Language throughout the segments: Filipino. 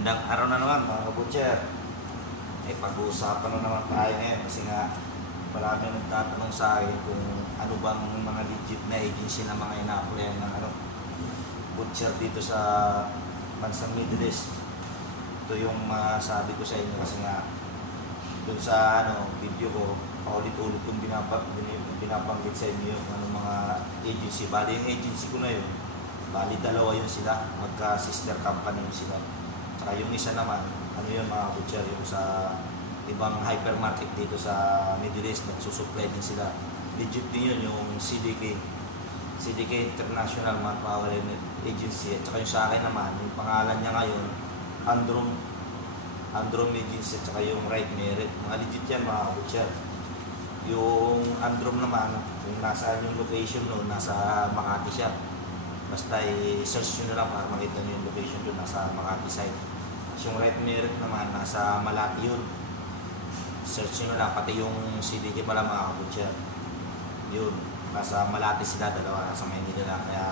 Magandang araw na naman mga kabutcher. May pag-uusapan na naman tayo ngayon kasi nga marami nagtatanong sa akin kung ano bang mga legit na agency na mga ina-applyan ng ano, butcher dito sa bansang Middle East. Ito yung masabi ko sa inyo kasi nga doon sa ano, video ko, paulit-ulit kong binaba, bin- binabanggit sa inyo yung ano, mga agency. Bali yung agency ko na yun, bali dalawa yun sila, magka-sister company yun sila. Tsaka yung isa naman, ano yun mga butcher, yung sa ibang hypermarket dito sa Middle East, nagsusupply din sila. Legit din yun, yung CDK. CDK International Manpower Agency. At saka yung sa akin naman, yung pangalan niya ngayon, Androm Androm Agency at saka yung Right Merit. Mga legit yan mga butcher. Yung Androm naman, kung nasaan yung location no, nasa Makati siya. Basta i-search nyo na lang para makita nyo yung location doon, nasa Makati side. Tapos yung Right Merit naman, nasa Malati yun. Search nyo na lang, pati yung CDK pala mga kabutcher. Yun, nasa Malati sila, dalawa, nasa Maynila lang. Kaya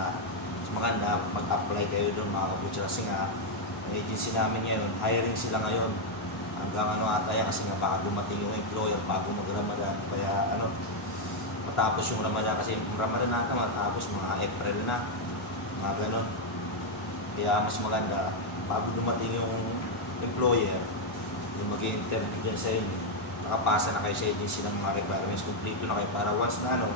mas maganda, mag-apply kayo doon mga kabutcher. Kasi nga, ang agency namin ngayon, hiring sila ngayon. Hanggang ano ata yan, kasi nga baka dumating yung employer bago mag-Ramadan. Kaya ano, matapos yung Ramadan, kasi yung Ramadan na matapos mga April na, mga ganon. Kaya mas maganda, bago dumating yung employer, yung mag interview dyan sa inyo, nakapasa na kayo sa agency ng mga requirements, kompleto na kayo para once na ano,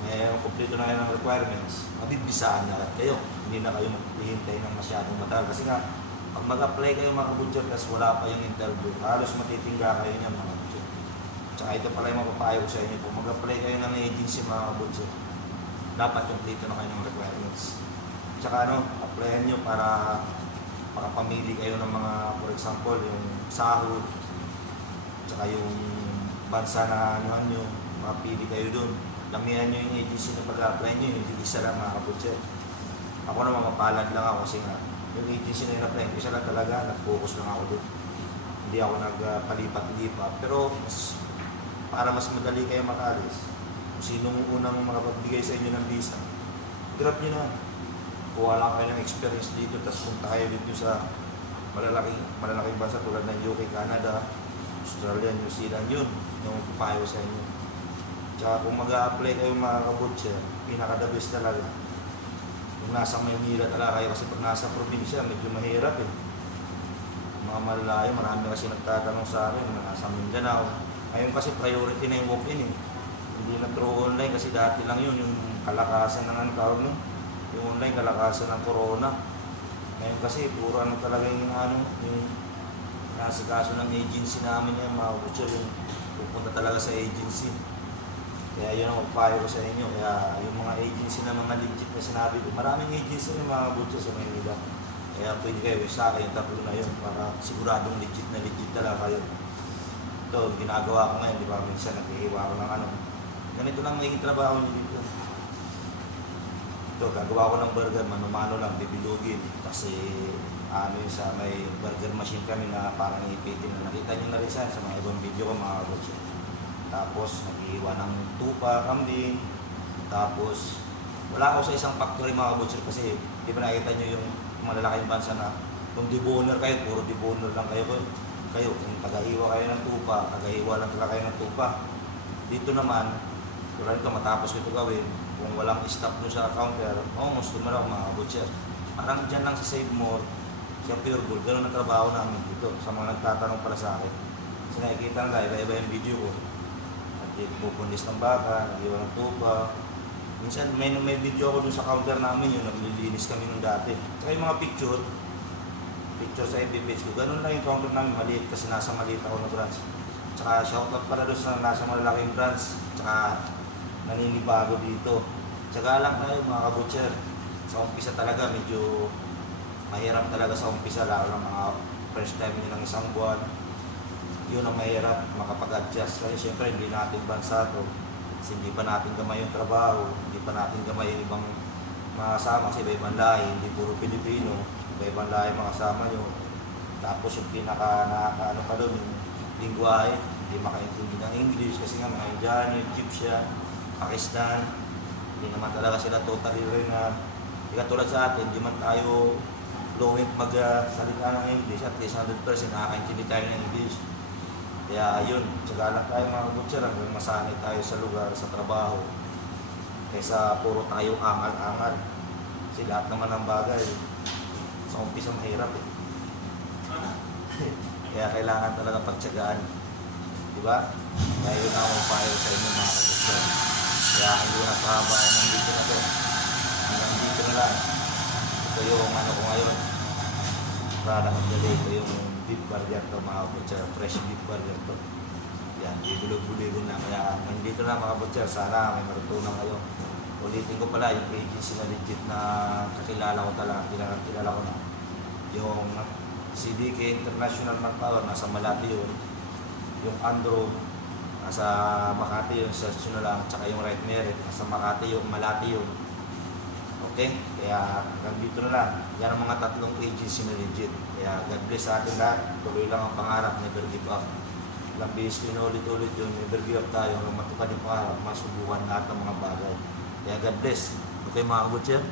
may kompleto na kayo ng requirements, mabibisaan na kayo. Hindi na kayo maghihintay ng masyadong matagal. Kasi nga, pag mag-apply kayo mga kabudyo, tapos wala pa yung interview, halos matitingga kayo niyan mga kabudyo. Tsaka ito pala yung mapapayo ko sa inyo. Kung mag-apply kayo ng agency mga kabudyo, dapat kompleto na kayo ng requirements. Tsaka ano, applyan nyo para makapamili kayo ng mga, for example, yung sahod, tsaka yung bansa na ano nyo, mapili kayo doon. Damihan nyo yung agency na pag-apply nyo, hindi isa lang mga kabutse. Ako naman mapalad lang ako kasi nga, yung agency na in-apply isa lang talaga, nag-focus lang ako doon. Hindi ako nagpalipat-lipat. Pero mas, para mas madali kayo makalis, kung sinong unang makapagbigay sa inyo ng visa, grab nyo na. Kuha lang kayo ng experience dito, tapos punta kayo dito sa malalaking, malalaking bansa tulad ng UK, Canada, Australia, New Zealand, yun, yung papayo sa inyo. Tsaka kung mag apply kayo mga kabutse, pinaka-the best talaga. Kung nasa Maynila talaga kayo, kasi pag nasa probinsya, medyo mahirap eh. Mga malalayo, marami kasi nagtatanong sa akin, na nasa Mindanao. Ngayon kasi priority na yung walk-in eh. Hindi na through online kasi dati lang yun, yung kalakasan ng ano tawag no? Yung online, kalakasan ng corona. Ngayon kasi, puro ano talaga yung ano, yung nasa kaso ng agency namin yan, mga butcher, yung pupunta talaga sa agency. Kaya yun ang magpayo ko sa inyo. Kaya yung mga agency na mga legit na sinabi ko, maraming agency na mga butcher sa Maynila. Kaya pwede kayo sa akin yung tatlo na yun para siguradong legit na legit talaga kayo. Ito, ginagawa ko ngayon, di ba? Minsan naghihiwa ako ng ano. Ganito lang magiging trabaho nyo dito. Ito, gagawa ko ng burger, mano-mano lang, bibilugin. Kasi ano yun sa may burger machine kami na parang ipitin na nakita nyo na rin sa, sa mga ibang video ko mga butcher. Tapos, nag-iiwa ng tupa, kambing. Tapos, wala ako sa isang factory mga butcher kasi di ba nakita nyo yung malalaking bansa na kung deboner kayo, puro deboner lang kayo. Kayo, kung taga-iwa kayo ng tupa, taga-iwa lang talaga kayo ng tupa. Dito naman, tulad ito, matapos ko ito gawin, kung walang staff nyo sa counter, oh, gusto mo lang mga butcher. Parang dyan lang sa Save More, sa Pure Gold, ganun ang trabaho namin dito sa mga nagtatanong pala sa akin. Kasi nakikita nila, iba-iba yung video ko nagpupunis ng baka, nag-iwan ng tupa. Minsan may, may video ako dun sa counter namin yun, naglilinis kami nung dati. Tsaka yung mga picture, picture sa FB page ko, ganun lang yung counter namin, maliit kasi nasa maliit ako na branch. Tsaka shoutout pala doon sa nasa malalaking branch, tsaka naninibago dito. Tsaka lang tayo mga kabutcher, sa umpisa talaga medyo mahirap talaga sa umpisa, lalo ng mga first time nyo ng isang buwan yun ang mahirap makapag-adjust. Kasi siyempre hindi natin bansa to. Kasi hindi pa natin gamay yung trabaho, hindi pa natin gamay yung ibang mga kasama kasi iba-ibang lahi, hindi puro Pilipino, iba-ibang lahi mga kasama nyo. Tapos yung pinaka nakakaano pa doon, yung lingwahe, hindi makaintindi ng English kasi nga mga Indiano, Egyptian, Pakistan, hindi naman talaga sila totally rin na hindi katulad sa atin, hindi man tayo fluent magsalita ng English, at least 100% nakakaintindi tayo ng English. Kaya yun, tsaga lang tayo mga kabutser hanggang masanay tayo sa lugar, sa trabaho. Kaysa puro tayo angal-angal. Kasi lahat naman ng bagay, sa umpisa mahirap eh. Kaya kailangan talaga pagtsagaan. Di ba? Kaya yun ang payo sa inyo mga kabutser. Kaya hindi na pahabayan ng dito na to. Hanggang dito na lang. Ito yung ano ko ngayon. Product of the. Ito yung beef burger to mga kabutser. Fresh beef burger to. Yan, bibulog-buligon na. Kaya nandito na mga kabutser. Sana may marutunan kayo. Ulitin ko pala yung agency na legit na kakilala ko talaga. Kilala, ko na. Yung CDK International Manpower, nasa Malati yun. Yung Andro, nasa Makati yun, search nyo lang. Tsaka yung Right Merit, nasa Makati yun, Malati yun. Okay? Kaya hanggang dito na lang. Yan ang mga tatlong agency na legit. Kaya God bless sa atin lahat. Tuloy lang ang pangarap, never give up. Ilang beses ko inulit-ulit yun, never give up tayo. Hanggang matupad yung pangarap, masubukan lahat ng mga bagay. Kaya God bless. Okay mga kabutser?